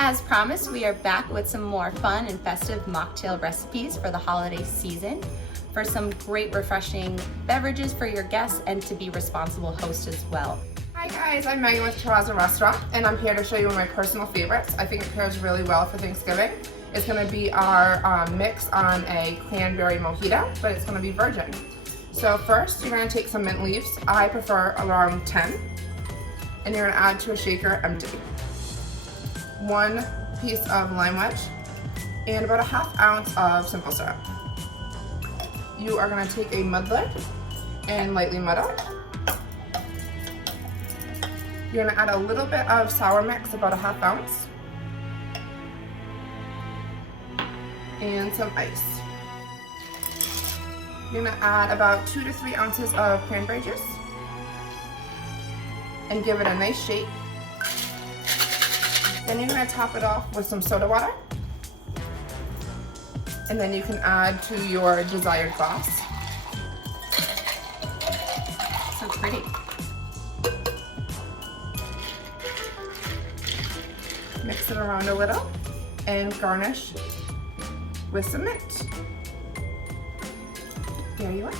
As promised, we are back with some more fun and festive mocktail recipes for the holiday season, for some great refreshing beverages for your guests and to be responsible hosts as well. Hi guys, I'm Megan with Terrazza Restaurant, and I'm here to show you one of my personal favorites. I think it pairs really well for Thanksgiving. It's going to be our mix on a cranberry mojito, but it's going to be virgin. So first, you're going to take some mint leaves. I prefer around 10. And you're going to add to a shaker empty 1 piece of lime wedge and about a ½ ounce of simple syrup. You are going to take a muddler and lightly muddle. You're going to add a little bit of sour mix, about a ½ ounce, and some ice. You're going to add about 2 to 3 ounces of cranberry juice and give it a nice shake. Then you're going to top it off with some soda water, and then you can add to your desired glass. So pretty. Mix it around a little and garnish with some mint. There you are.